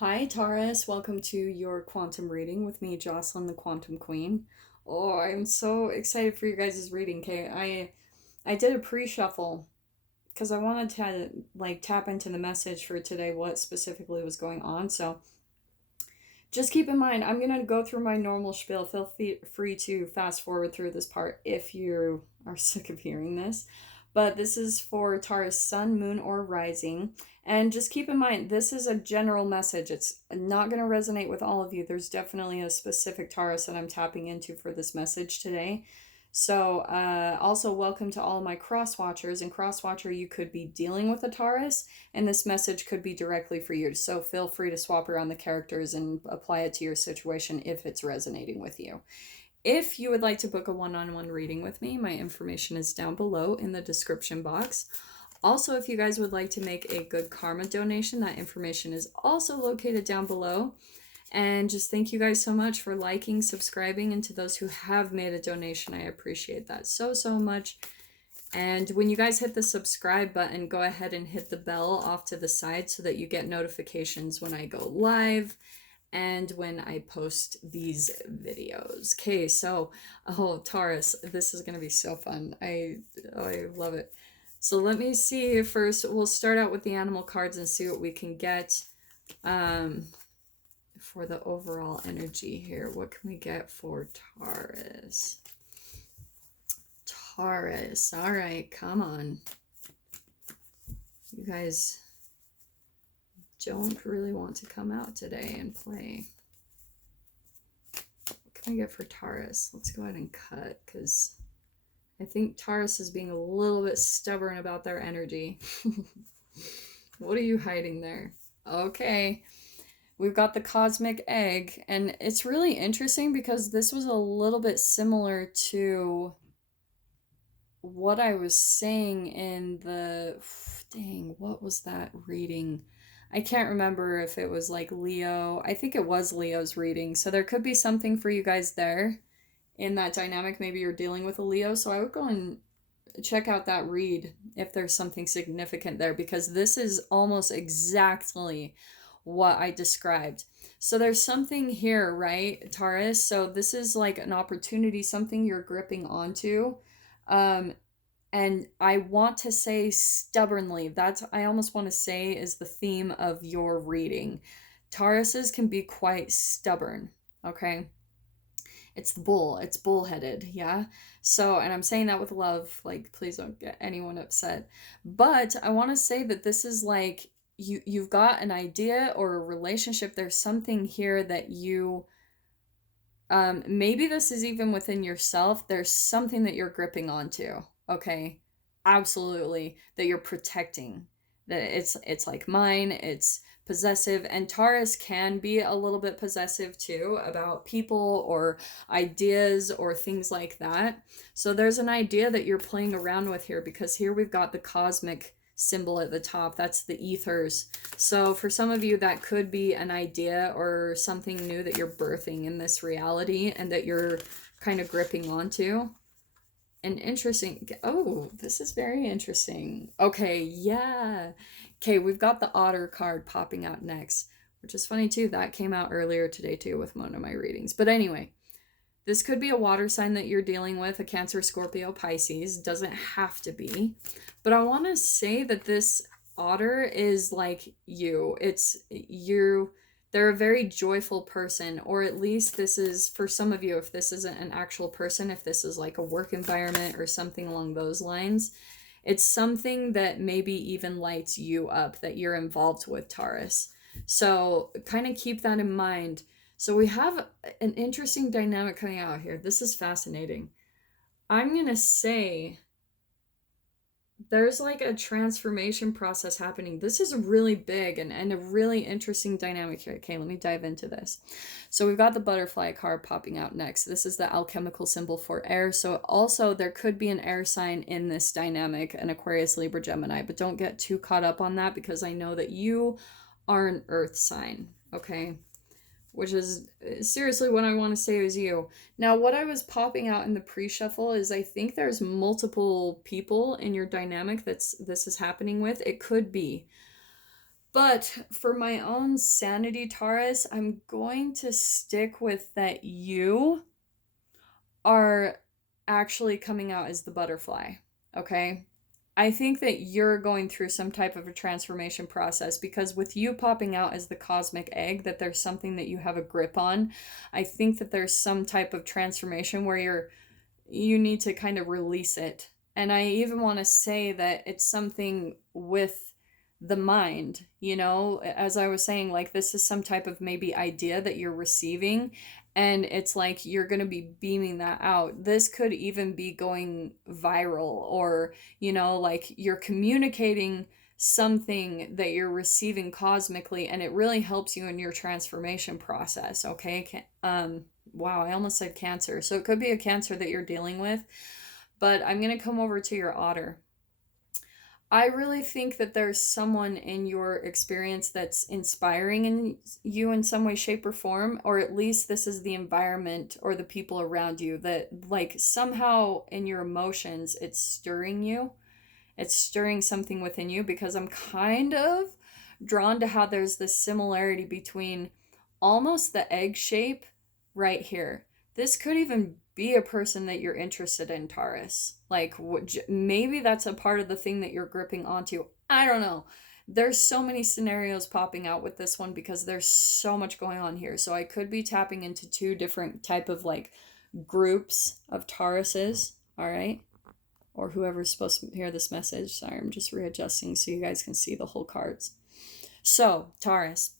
Hi, Taurus. Welcome to your quantum reading with me, Jocelyn, the Quantum Queen. Oh, I'm so excited for you guys' reading. Okay, I did a pre-shuffle because I wanted to tap into the message for today, what specifically was going on. So just keep in mind, I'm gonna go through my normal spiel. Feel free to fast forward through this part if you are sick of hearing this. But this is for Taurus sun, moon, or rising. And just keep in mind, this is a general message. It's not going to resonate with all of you. There's definitely a specific Taurus that I'm tapping into for this message today. So, also welcome to all of my cross watchers. And cross watcher, you could be dealing with a Taurus, and this message could be directly for you. So, feel free to swap around the characters and apply it to your situation if it's resonating with you. If you would like to book a one-on-one reading with me, my information is down below in the description box. Also, if you guys would like to make a good karma donation, that information is also located down below. And just thank you guys so much for liking, subscribing, and to those who have made a donation, I appreciate that so much. And when you guys hit the subscribe button, go ahead and hit the bell off to the side so that you get notifications when I go live and when I post these videos. Okay, so, Taurus, this is going to be so fun. I love it. So let me see first. We'll start out with the animal cards and see what we can get for the overall energy here. What can we get for Taurus? Taurus. All right, come on. You guys don't really want to come out today and play. What can we get for Taurus? Let's go ahead and cut because I think Taurus is being a little bit stubborn about their energy. What are you hiding there? Okay. We've got the cosmic egg, and it's really interesting because this was a little bit similar to what I was saying in the... Dang, what was that reading? I can't remember if it was like Leo. I think it was Leo's reading. So there could be something for you guys there in that dynamic. Maybe you're dealing with a Leo. So I would go and check out that read if there's something significant there, because this is almost exactly what I described. So there's something here, right, Taurus? So this is like an opportunity, something you're gripping onto. And I want to say stubbornly, that's, I almost want to say, is the theme of your reading. Tauruses can be quite stubborn, okay? It's the bull, it's bullheaded, yeah? So, and I'm saying that with love, like, please don't get anyone upset. But I want to say that this is like, you've got an idea or a relationship. There's something here that you, maybe this is even within yourself. There's something that you're gripping onto. Okay, absolutely, that you're protecting, that it's like mine, it's possessive, and Taurus can be a little bit possessive too about people or ideas or things like that. So there's an idea that you're playing around with here, because here we've got the cosmic symbol at the top. That's the ethers. So for some of you, that could be an idea or something new that you're birthing in this reality and that you're kind of gripping onto. And interesting. Oh, this is very interesting. Okay, yeah. Okay, we've got the otter card popping out next, which is funny too. That came out earlier today too with one of my readings. But anyway, this could be a water sign that you're dealing with, a Cancer, Scorpio, Pisces. Doesn't have to be. But I want to say that this otter is like you. It's you. They're a very joyful person, or at least this is for some of you. If this isn't an actual person, if this is like a work environment or something along those lines, it's something that maybe even lights you up that you're involved with, Taurus. So kind of keep that in mind. So we have an interesting dynamic coming out here. This is fascinating. I'm going to say there's like a transformation process happening. This is really big and a really interesting dynamic here. Okay, let me dive into this. So we've got the butterfly card popping out next. This is the alchemical symbol for air. So also there could be an air sign in this dynamic, an Aquarius, Libra, Gemini, but don't get too caught up on that because I know that you are an earth sign, okay? Which is seriously what I want to say is you. Now, what I was popping out in the pre-shuffle is I think there's multiple people in your dynamic this is happening with. It could be But for my own sanity, Taurus, I'm going to stick with that you are actually coming out as the butterfly, okay? I think that you're going through some type of a transformation process because with you popping out as the cosmic egg, that there's something that you have a grip on. I think that there's some type of transformation where you need to kind of release it. And I even want to say that it's something with the mind, you know, as I was saying, like this is some type of maybe idea that you're receiving, and it's like you're going to be beaming that out. This could even be going viral, or, you know, like you're communicating something that you're receiving cosmically, and it really helps you in your transformation process, okay? Wow, I almost said Cancer. So it could be a Cancer that you're dealing with, but I'm going to come over to your Otter. I really think that there's someone in your experience that's inspiring in you in some way, shape, or form, or at least this is the environment or the people around you that, like, somehow in your emotions, it's stirring you. It's stirring something within you because I'm kind of drawn to how there's this similarity between almost the egg shape right here. This could even be a person that you're interested in, Taurus. Like, maybe that's a part of the thing that you're gripping onto. I don't know. There's so many scenarios popping out with this one because there's so much going on here. So I could be tapping into two different type of like groups of Tauruses, all right? Or whoever's supposed to hear this message. Sorry, I'm just readjusting so you guys can see the whole cards. So, Taurus,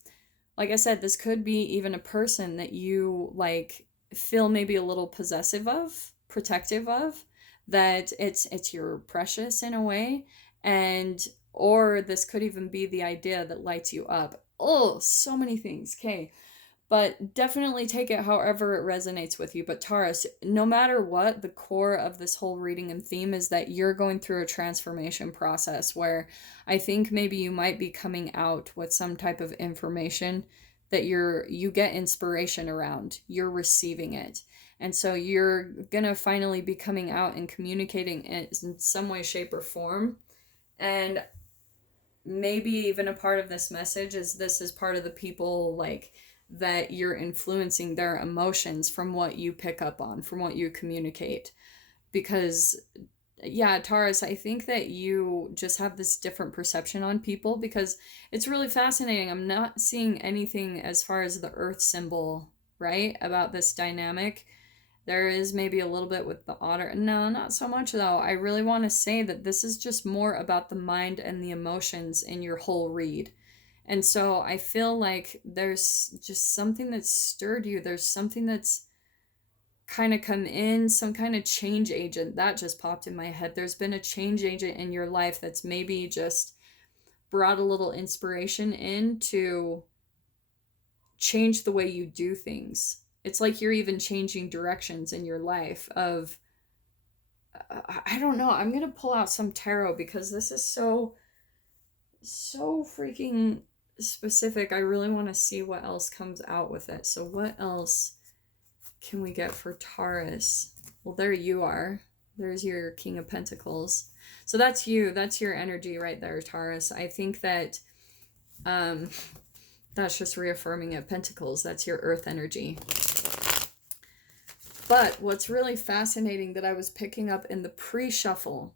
like I said, this could be even a person that you like feel maybe a little possessive of, protective of, that it's your precious in a way, and or this could even be the idea that lights you up. Oh, so many things. Okay. But definitely take it however it resonates with you. But Taurus, no matter what, the core of this whole reading and theme is that you're going through a transformation process where I think maybe you might be coming out with some type of information that you get inspiration around. You're receiving it. And so you're going to finally be coming out and communicating it in some way, shape, or form. And maybe even a part of this message is this is part of the people like that you're influencing their emotions from what you pick up on, from what you communicate. Because yeah, Taurus, I think that you just have this different perception on people because it's really fascinating. I'm not seeing anything as far as the earth symbol, right? About this dynamic. There is maybe a little bit with the otter. No, not so much though. I really want to say that this is just more about the mind and the emotions in your whole read. And so I feel like there's just something that's stirred you. There's something that's kind of come in, some kind of change agent that just popped in my head. There's been a change agent in your life that's maybe just brought a little inspiration in to change the way you do things. It's like you're even changing directions in your life of I don't know. I'm going to pull out some tarot because this is so freaking specific. I really want to see what else comes out with it. So what else can we get for Taurus? Well, there you are. There's your King of Pentacles. So that's you. That's your energy right there, Taurus. I think that that's just reaffirming it. Pentacles, that's your earth energy. But what's really fascinating that I was picking up in the pre-shuffle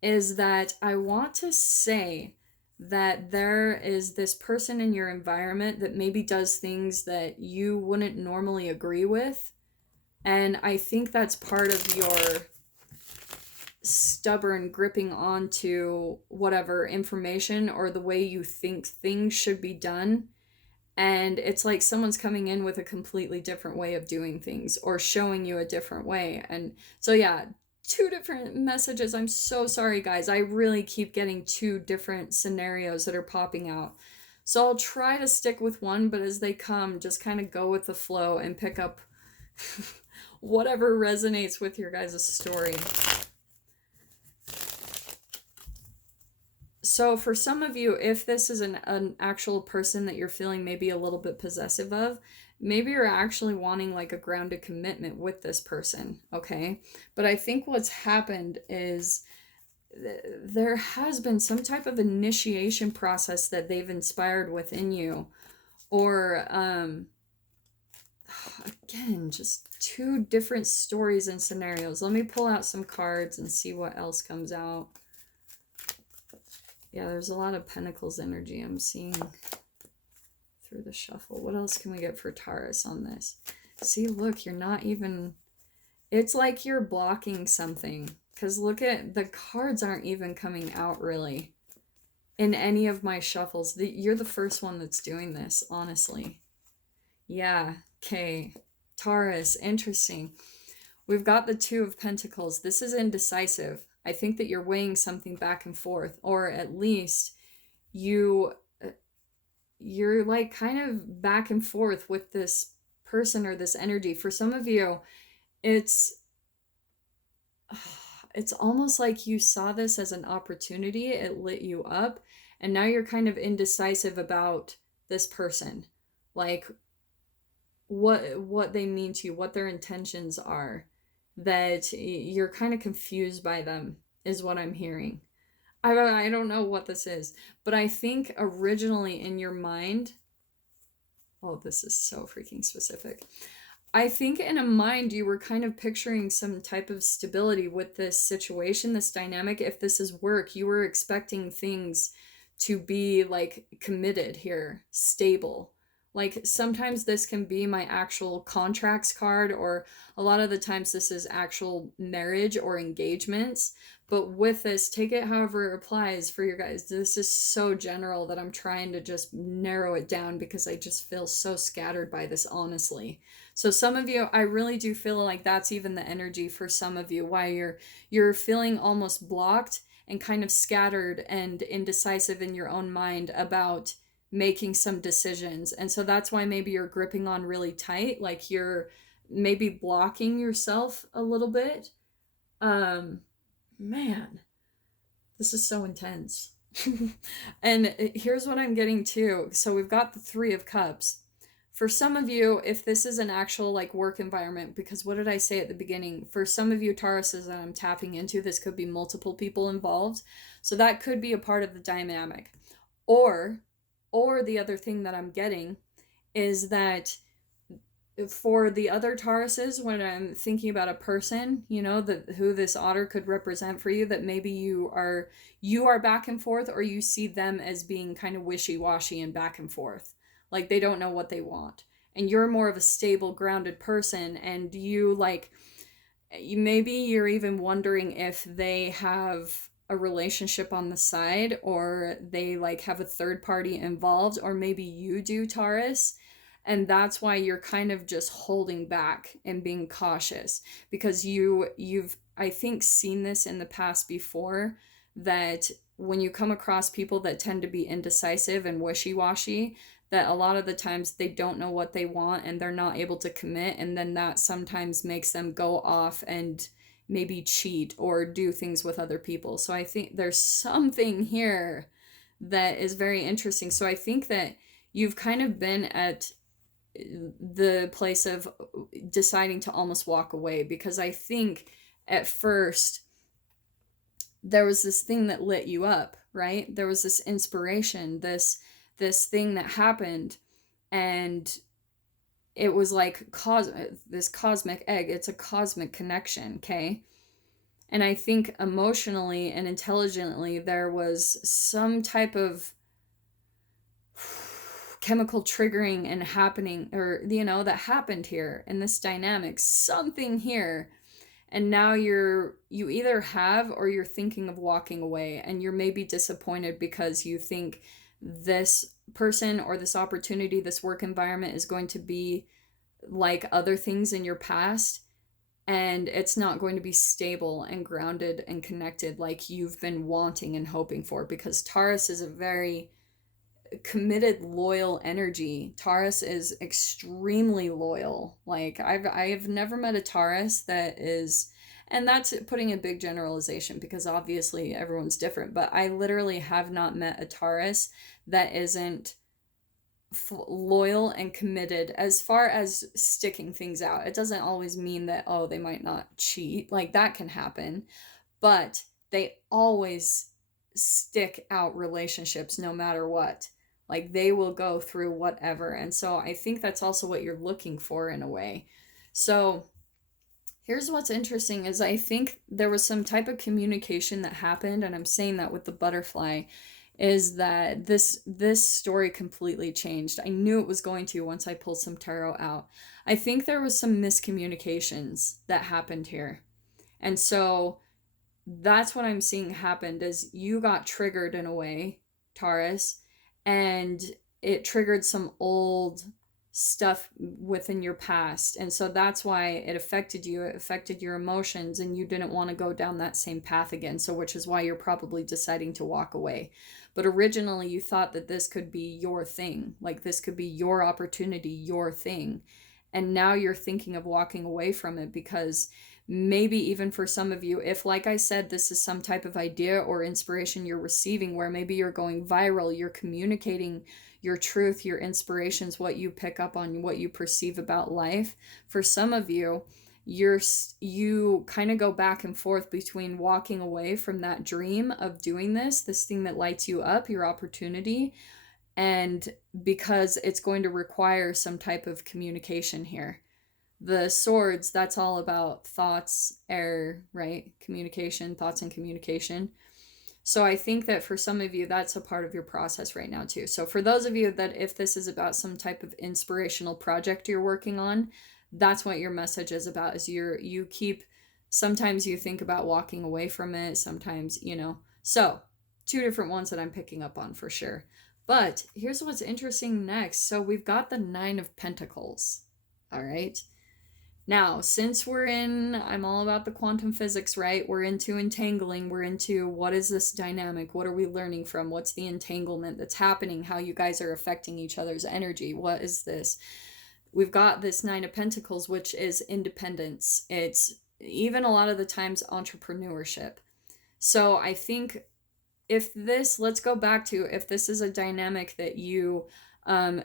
is that I want to say that there is this person in your environment that maybe does things that you wouldn't normally agree with. And I think that's part of your stubborn gripping onto whatever information or the way you think things should be done. And it's like someone's coming in with a completely different way of doing things or showing you a different way. And so, yeah, two different messages. I'm so sorry, guys. I really keep getting two different scenarios that are popping out. So I'll try to stick with one, but as they come, just kind of go with the flow and pick up whatever resonates with your guys' story. So for some of you, if this is an actual person that you're feeling maybe a little bit possessive of, maybe you're actually wanting like a grounded commitment with this person, okay? But I think what's happened is there has been some type of initiation process that they've inspired within you, or again, just two different stories and scenarios. Let me pull out some cards and see what else comes out. Yeah, there's a lot of Pentacles energy I'm seeing through the shuffle. What else can we get for Taurus on this? See, look, you're not even... It's like you're blocking something. Because look at... The cards aren't even coming out, really, in any of my shuffles. You're the first one that's doing this, honestly. Yeah, okay. Taurus, interesting. We've got the Two of Pentacles. This is indecisive. I think that you're weighing something back and forth, or at least you're like kind of back and forth with this person or this energy. For some of you, it's almost like you saw this as an opportunity. It lit you up, and now you're kind of indecisive about this person, like what they mean to you, what their intentions are, that you're kind of confused by them, is what I'm hearing. I don't know what this is, but I think originally in your mind, oh, this is so freaking specific. I think in a mind you were kind of picturing some type of stability with this situation, this dynamic. If this is work, you were expecting things to be like committed here, stable. Like sometimes this can be my actual contracts card, or a lot of the times this is actual marriage or engagements. But with this, take it however it applies for your guys. This is so general that I'm trying to just narrow it down because I just feel so scattered by this, honestly. So some of you, I really do feel like that's even the energy for some of you, why you're feeling almost blocked and kind of scattered and indecisive in your own mind about making some decisions. And so that's why maybe you're gripping on really tight, like you're maybe blocking yourself a little bit. Man, this is so intense. And here's what I'm getting to. So we've got the Three of Cups. For some of you, if this is an actual like work environment, because what did I say at the beginning? For some of you Tauruses that I'm tapping into, this could be multiple people involved. So that could be a part of the dynamic. Or the other thing that I'm getting is that for the other Tauruses, when I'm thinking about a person, you know, who this otter could represent for you, that maybe you are back and forth, or you see them as being kind of wishy-washy and back and forth. Like they don't know what they want. And you're more of a stable, grounded person, and maybe you're even wondering if they have a relationship on the side, or they like have a third party involved, or maybe you do, Taurus. And that's why you're kind of just holding back and being cautious, because you've I think seen this in the past before, that when you come across people that tend to be indecisive and wishy-washy, that a lot of the times they don't know what they want and they're not able to commit, and then that sometimes makes them go off and maybe cheat or do things with other people. So I think there's something here that is very interesting. So I think that you've kind of been at the place of deciding to almost walk away, because I think at first there was this thing that lit you up, right? There was this inspiration, this thing that happened, and it was like this cosmic egg. It's a cosmic connection, okay? And I think emotionally and intelligently there was some type of chemical triggering and happening, or you know, that happened here in this dynamic, something here. And now you either have, or you're thinking of walking away, and you're maybe disappointed because you think this person or this opportunity, this work environment is going to be like other things in your past, and it's not going to be stable and grounded and connected like you've been wanting and hoping for, because Taurus is a very committed, loyal energy. Taurus is extremely loyal. Like I've never met a Taurus that is, and that's putting a big generalization because obviously everyone's different, but I literally have not met a Taurus that isn't loyal and committed as far as sticking things out. It doesn't always mean that, oh, they might not cheat. Like that can happen, but they always stick out relationships no matter what. Like they will go through whatever. And so I think that's also what you're looking for in a way. So here's what's interesting is I think there was some type of communication that happened, and I'm saying that with the butterfly, is that this story completely changed. I knew it was going to once I pulled some tarot out. I think there was some miscommunications that happened here. And so that's what I'm seeing happened is you got triggered in a way, Taurus, and it triggered some old stuff within your past. And so that's why it affected you. It affected your emotions, and you didn't want to go down that same path again. So, which is why you're probably deciding to walk away. But originally, you thought that this could be your thing. Like this could be your opportunity, your thing. And now you're thinking of walking away from it because maybe even for some of you, if like I said, this is some type of idea or inspiration you're receiving where maybe you're going viral, you're communicating your truth, your inspirations, what you pick up on, what you perceive about life. For some of you, you kind of go back and forth between walking away from that dream of doing this thing that lights you up, your opportunity, and because it's going to require some type of communication here. The swords, that's all about thoughts, air, right? Communication, thoughts and communication. So I think that for some of you, that's a part of your process right now too. So for those of you that if this is about some type of inspirational project you're working on, that's what your message is about, is you keep, sometimes you think about walking away from it, sometimes, so two different ones that I'm picking up on for sure. But here's what's interesting next. So we've got the 9 of Pentacles. All right. Now, since I'm all about the quantum physics, right? We're into entangling. We're into what is this dynamic? What are we learning from? What's the entanglement that's happening? How you guys are affecting each other's energy? What is this? We've got this 9 of Pentacles, which is independence. It's even a lot of the times entrepreneurship. So I think let's go back to if this is a dynamic that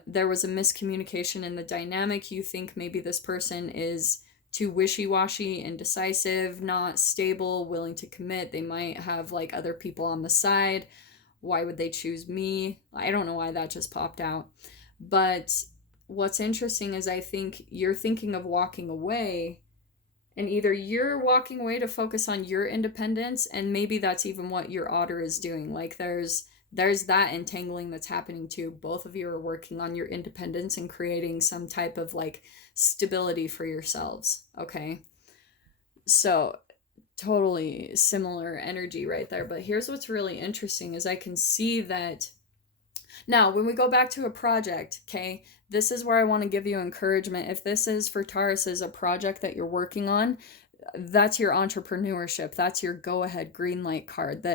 there was a miscommunication in the dynamic, you think maybe this person is too wishy-washy, indecisive, not stable, willing to commit. They might have like other people on the side. Why would they choose me? I don't know why that just popped out. But what's interesting is I think you're thinking of walking away, and either you're walking away to focus on your independence, and maybe that's even what your otter is doing. Like there's that entangling that's happening too. Both of you are working on your independence and creating some type of like stability for yourselves. Okay. So totally similar energy right there. But here's what's really interesting is I can see that now when we go back to a project, okay, this is where I want to give you encouragement. If this is for Taurus is a project that you're working on, that's your entrepreneurship. That's your go ahead green light card.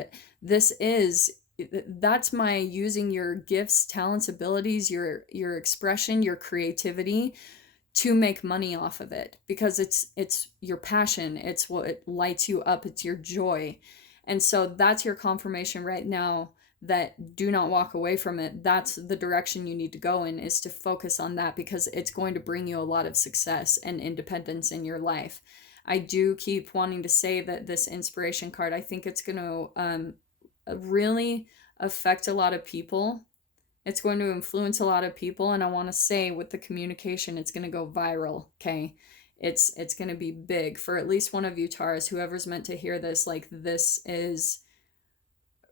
That's my using your gifts, talents, abilities, your expression, your creativity to make money off of it, because it's your passion, it's what lights you up, it's your joy. And so that's your confirmation right now that do not walk away from it. That's the direction you need to go in, is to focus on that, because it's going to bring you a lot of success and independence in your life. I do keep wanting to say that this inspiration card, I think it's going to really affect a lot of people. It's going to influence a lot of people. And I want to say with the communication, it's going to go viral. Okay. It's going to be big for at least one of you, Taurus, whoever's meant to hear this. Like this is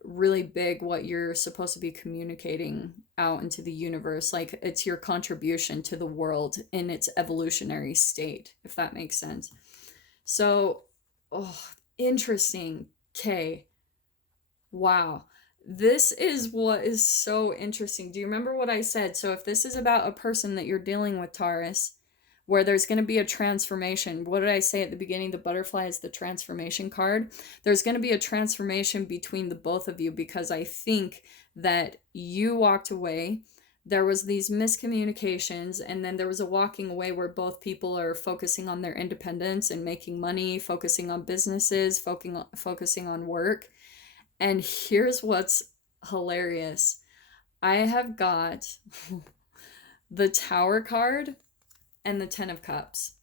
really big, what you're supposed to be communicating out into the universe. Like it's your contribution to the world in its evolutionary state, if that makes sense. So, interesting. Okay. Wow. This is what is so interesting. Do you remember what I said? So if this is about a person that you're dealing with, Taurus, where there's going to be a transformation. What did I say at the beginning? The butterfly is the transformation card. There's going to be a transformation between the both of you, because I think that you walked away. There was these miscommunications, and then there was a walking away where both people are focusing on their independence and making money, focusing on businesses, focusing on work. And here's what's hilarious. I have got the Tower card and the 10 of Cups.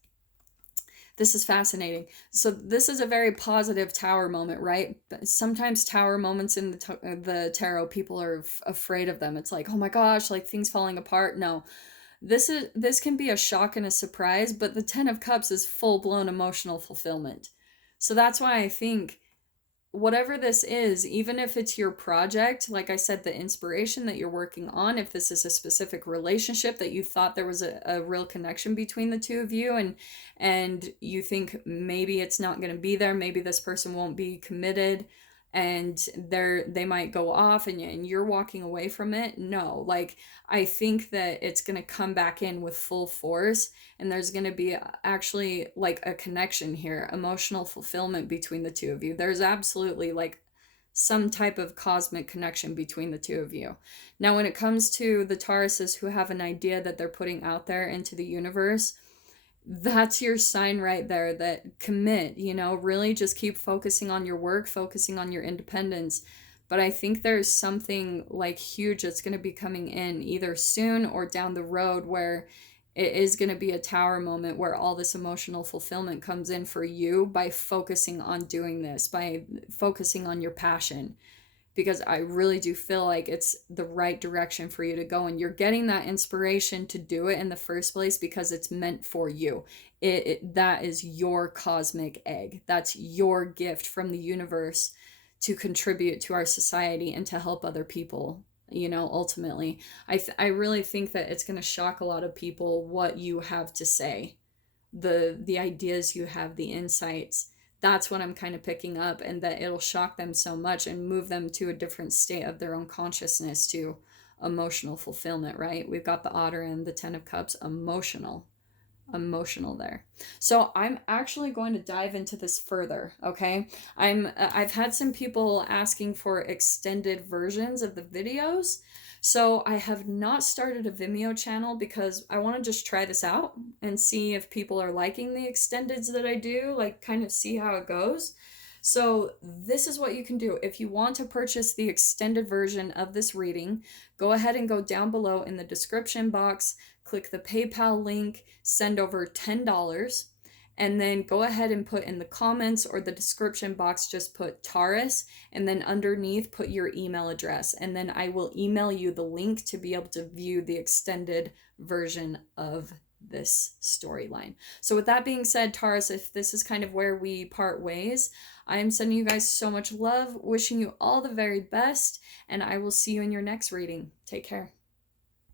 This is fascinating. So this is a very positive tower moment, right? Sometimes tower moments in the tarot, people are afraid of them. It's like, oh my gosh, like things falling apart. No, this can be a shock and a surprise, but the 10 of Cups is full blown emotional fulfillment. So that's why I think whatever this is, even if it's your project, like I said, the inspiration that you're working on, if this is a specific relationship that you thought there was a real connection between the two of you, and you think maybe it's not going to be there, maybe this person won't be committed, and they might go off, and you're walking away from it. No, like I think that it's going to come back in with full force, and there's going to be actually like a connection here, emotional fulfillment between the two of you. There's absolutely like some type of cosmic connection between the two of you. Now, when it comes to the Tauruses who have an idea that they're putting out there into the universe, that's your sign right there, that commit, really just keep focusing on your work, focusing on your independence. But I think there's something like huge that's going to be coming in either soon or down the road, where it is going to be a tower moment where all this emotional fulfillment comes in for you by focusing on doing this, by focusing on your passion, because I really do feel like it's the right direction for you to go, and you're getting that inspiration to do it in the first place because it's meant for you. That is your cosmic egg. That's your gift from the universe to contribute to our society and to help other people. Ultimately, I really think that it's going to shock a lot of people what you have to say, the ideas you have, the insights. That's what I'm kind of picking up, and that it'll shock them so much and move them to a different state of their own consciousness, to emotional fulfillment, right? We've got the Otter and the 10 of Cups, emotional there. So I'm actually going to dive into this further, okay? I've had some people asking for extended versions of the videos. So I have not started a Vimeo channel because I want to just try this out and see if people are liking the extendeds that I do, like kind of see how it goes. So this is what you can do. If you want to purchase the extended version of this reading, go ahead and go down below in the description box, click the PayPal link, send over $10, and then go ahead and put in the comments or the description box, just put Taurus, and then underneath put your email address, and then I will email you the link to be able to view the extended version of this storyline. So with that being said, Taurus, if this is kind of where we part ways, I am sending you guys so much love, wishing you all the very best, and I will see you in your next reading. Take care.